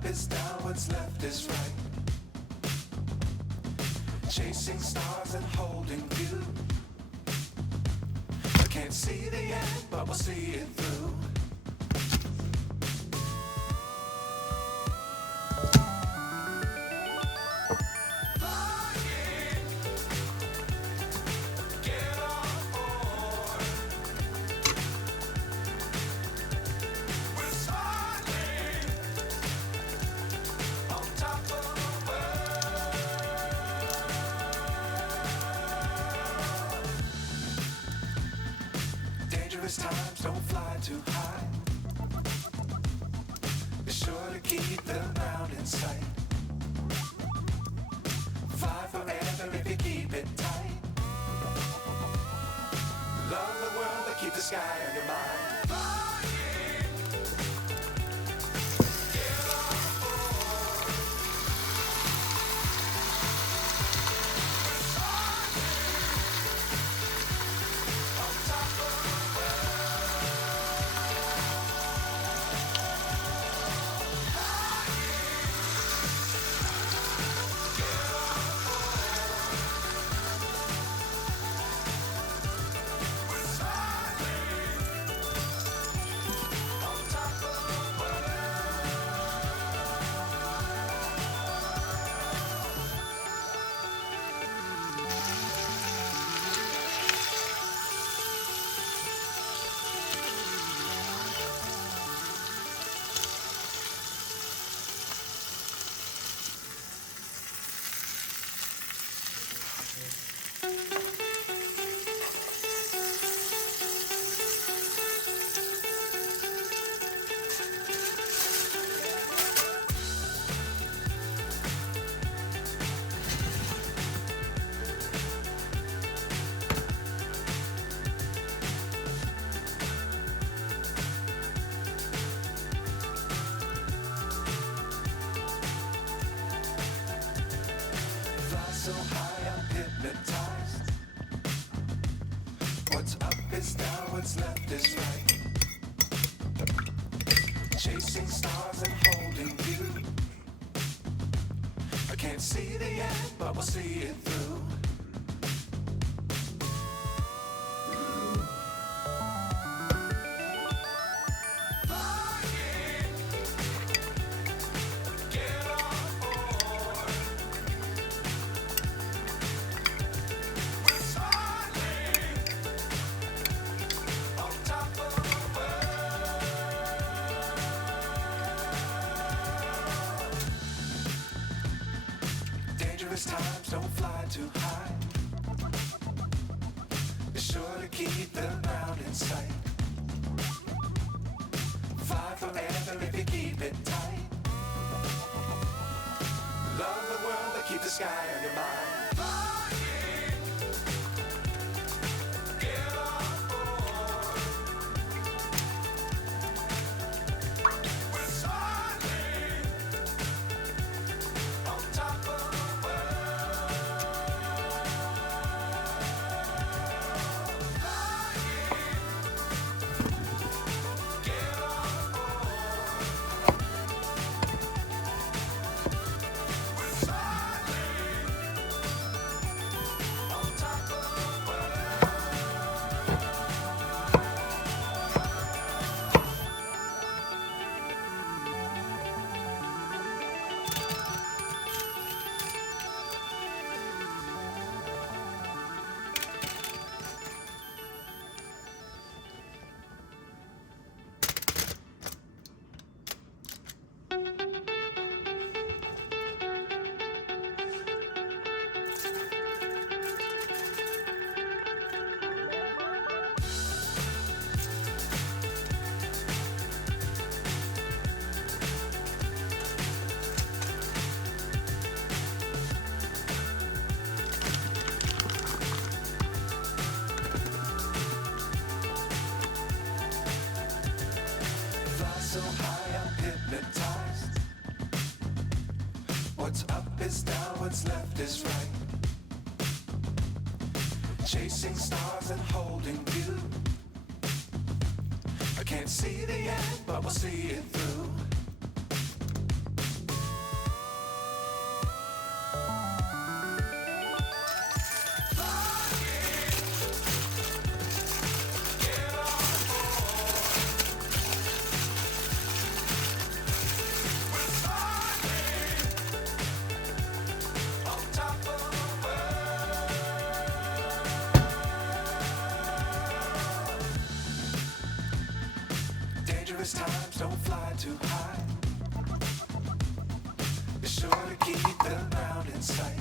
up is down, what's left is right. Chasing stars and holding you. I can't see the end, but we'll see it through. Dangerous times, don't fly too high. Be sure to keep the ground in sight. Fly forever if you keep it tight. Love the world, but keep the sky on your mind. So high, I'm hypnotized. What's up is down, what's left is right. Chasing stars and holding you. I can't see the end, but we'll see it through. Dangerous times, don't fly too high. Be sure to keep the ground in sight. Fly forever if you keep it tight. Love the world, but keep the sky on your mind. So high, I'm hypnotized. What's up is down, what's left is right. Chasing stars and holding you. I can't see the end, but we'll see it through. times, don't fly too high. Be sure to keep the ground in sight.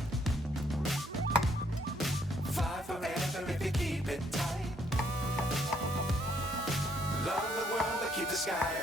Fly forever if you keep it tight. Love the world, but keep the sky